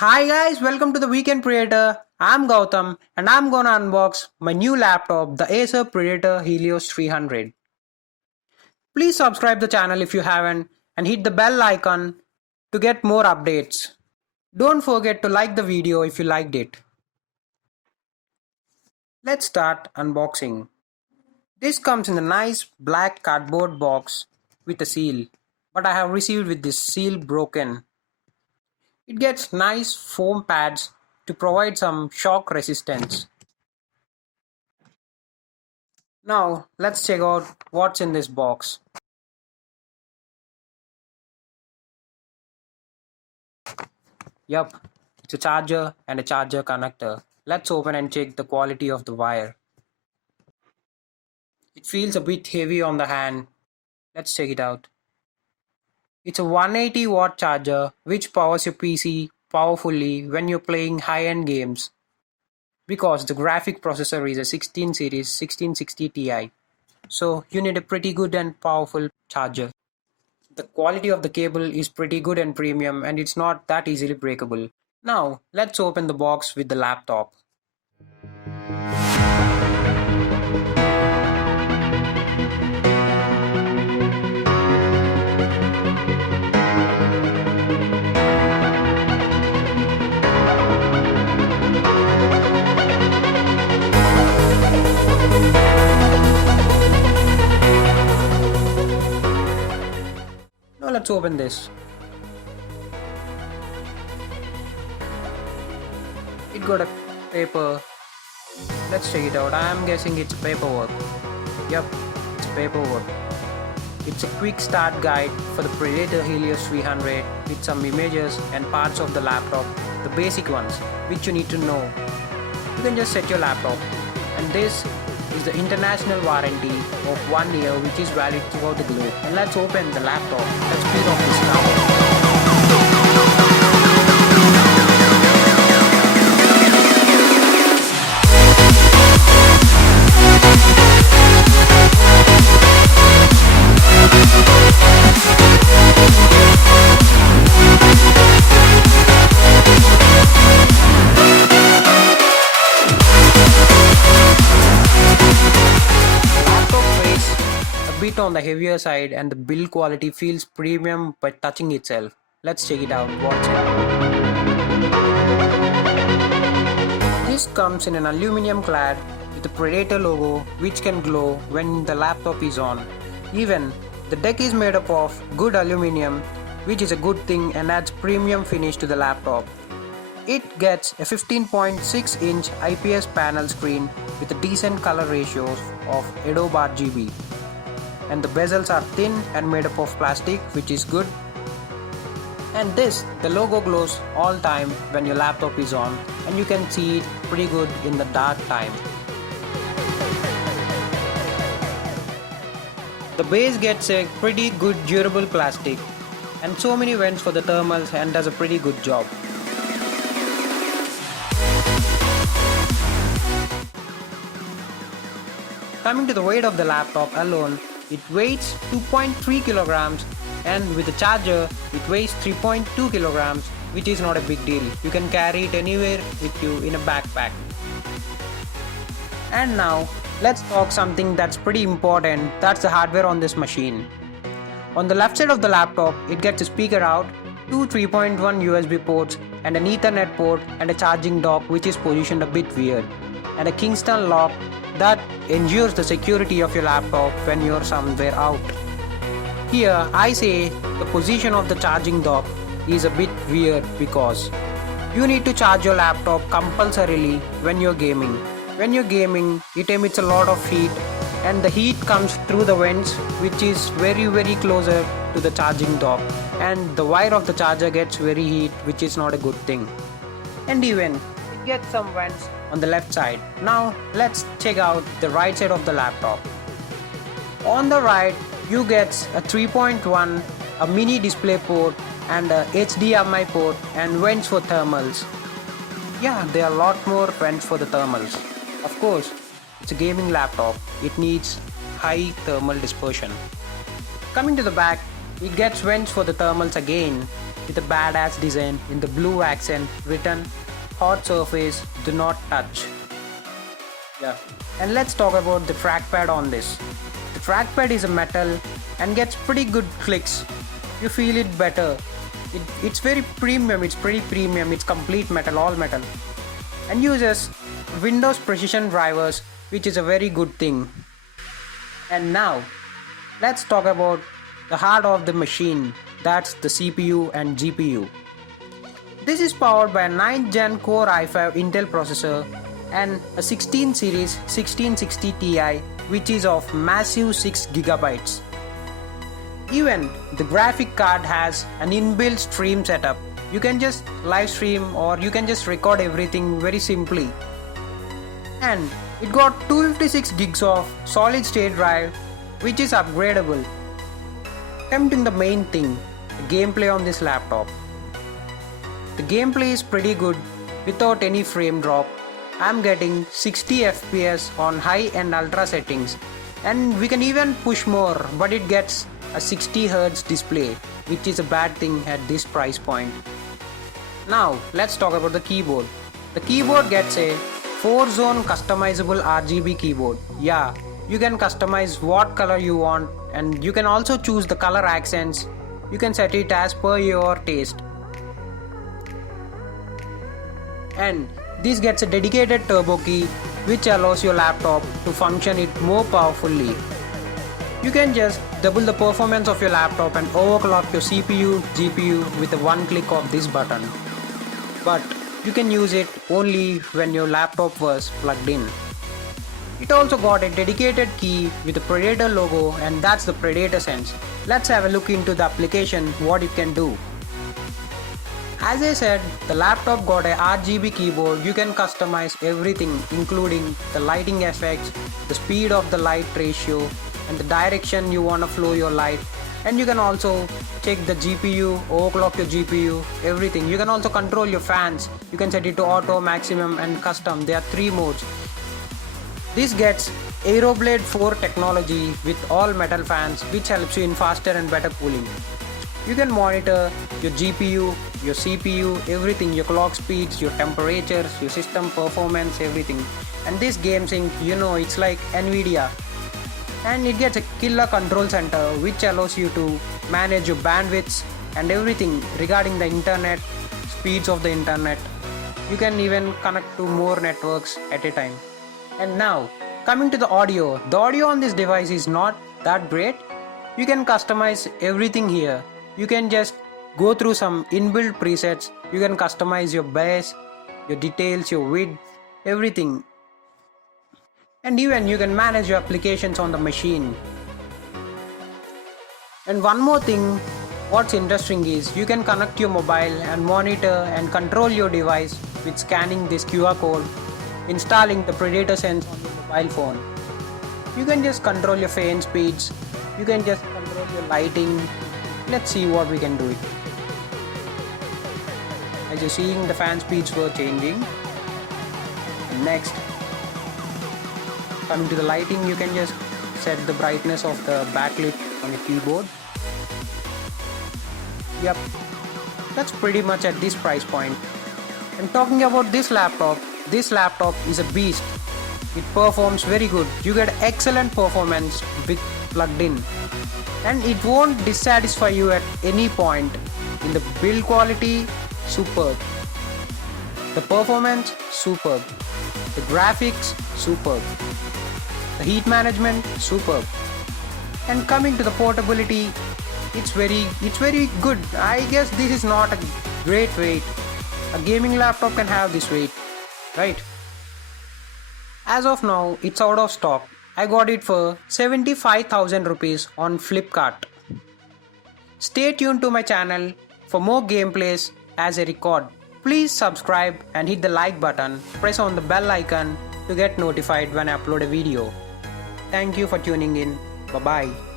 Hi guys, welcome to the Weekend Predator. I'm Gowtham and I'm gonna unbox my new laptop, the ACER Predator HELIOS 300. Please subscribe the channel if you haven't and hit the bell icon to get more updates. Don't forget to like the video if you liked it. Let's start unboxing. This comes in a nice black cardboard box with a seal, but I have received with this seal broken. It gets nice foam pads to provide some shock resistance. Now, let's check out what's in this box. Yup, it's a charger and a charger connector. Let's open and check the quality of the wire. It feels a bit heavy on the hand. Let's check it out. It's a 180 watt charger which powers your PC powerfully when you're playing high-end games because the graphic processor is a 16 series 1660 Ti. So you need a pretty good and powerful charger. The quality of the cable is pretty good and premium and it's not that easily breakable. Now, let's open the box with the laptop. Now let's open this. It got a paper. Let's check it out. I am guessing it's paperwork. Yup, it's paperwork. It's a quick start guide for the Predator HELIOS 300 with some images and parts of the laptop, the basic ones which you need to know. You can just set your laptop, and this is the international warranty of 1 year which is valid throughout the globe. And let's open the laptop. Let's peel off this cover. Bit on the heavier side and the build quality feels premium by touching itself. Let's check it out. What's it? This comes in an aluminium clad with the Predator logo which can glow when the laptop is on. Even the deck is made up of good aluminium which is a good thing and adds premium finish to the laptop. It gets a 15.6 inch IPS panel screen with a decent color ratios of Adobe RGB. And the bezels are thin and made up of plastic, which is good. And the logo glows all time when your laptop is on, and you can see it pretty good in the dark time. The base gets a pretty good durable plastic and so many vents for the thermals and does a pretty good job. Coming to the weight of the laptop alone, it weighs 2.3 kilograms and with the charger it weighs 3.2 kilograms, which is not a big deal. You can carry it anywhere with you in a backpack. And now let's talk something that's pretty important, that's the hardware on this machine. On the left side of the laptop it gets a speaker out, two 3.1 USB ports and an Ethernet port and a charging dock which is positioned a bit weird, and a Kingston lock that ensures the security of your laptop when you're somewhere out. Here I say the position of the charging dock is a bit weird because you need to charge your laptop compulsorily when you're gaming. When you're gaming, it emits a lot of heat and the heat comes through the vents which is very closer to the charging dock, and the wire of the charger gets very heat, which is not a good thing. And even it gets some vents on the left side. Now let's check out the right side of the laptop. On the right you get a 3.1, a mini display port and a HDMI port and vents for thermals. Yeah, there are a lot more vents for the thermals. Of course, it's a gaming laptop, it needs high thermal dispersion. Coming to the back, it gets vents for the thermals again with a badass design in the blue accent written "Hot surface, do not touch." Yeah. And let's talk about the trackpad on this. The trackpad is a metal and gets pretty good clicks. You feel it better. It's very premium, it's pretty premium, it's complete metal, all metal. And uses Windows precision drivers, which is a very good thing. And now, let's talk about the heart of the machine, that's the CPU and GPU. This is powered by a 9th Gen Core i5 Intel processor and a 16 series 1660 Ti, which is of massive 6 GB. Even the graphic card has an inbuilt stream setup. You can just live stream or you can just record everything very simply. And it got 256 gigs of solid state drive, which is upgradable. Coming to the main thing, the gameplay on this laptop. The gameplay is pretty good without any frame drop. I'm getting 60 FPS on high and ultra settings, and we can even push more, but it gets a 60 Hz display, which is a bad thing at this price point. Now let's talk about the keyboard. The keyboard gets a 4-zone customizable RGB keyboard. Yeah, you can customize what color you want, and you can also choose the color accents. You can set it as per your taste. And this gets a dedicated turbo key, which allows your laptop to function it more powerfully. You can just double the performance of your laptop and overclock your CPU, GPU with a one click of this button. But you can use it only when your laptop was plugged in. It also got a dedicated key with the Predator logo, and that's the Predator Sense. Let's have a look into the application, what it can do. As I said, the laptop got a RGB keyboard. You can customize everything, including the lighting effects, the speed of the light ratio, and the direction you want to flow your light. And you can also check the GPU, overclock your GPU, everything. You can also control your fans. You can set it to auto, maximum, and custom. There are 3 modes. This gets Aeroblade 4 technology with all metal fans, which helps you in faster and better cooling. You can monitor your GPU, your CPU, everything, your clock speeds, your temperatures, your system performance, everything. And this game sync, it's like Nvidia. And it gets a killer control center, which allows you to manage your bandwidths and everything regarding the internet, speeds of the internet. You can even connect to more networks at a time. And now, coming to the audio on this device is not that great. You can customize everything here. You can just go through some inbuilt presets. You can customize your bass, your details, your width, everything. And even you can manage your applications on the machine. And one more thing, what's interesting is you can connect your mobile and monitor and control your device with scanning this QR code, installing the Predator Sense on your mobile phone. You can just control your fan speeds, you can just control your lighting. Let's see what we can do it. As you're seeing, the fan speeds were changing. And next, coming to the lighting, you can just set the brightness of the backlit on your keyboard. Yep, that's pretty much at this price point. And talking about this laptop is a beast. It performs very good. You get excellent performance with plugged in. And it won't dissatisfy you at any point. In the build quality, superb. The performance, superb. The graphics, superb. The heat management, superb. And coming to the portability, it's very good. I guess this is not a great weight. A gaming laptop can have this weight, right? As of now, it's out of stock. I got it for 75,000 rupees on Flipkart. Stay tuned to my channel for more gameplays as I record. Please subscribe and hit the like button. Press on the bell icon to get notified when I upload a video. Thank you for tuning in. Bye bye.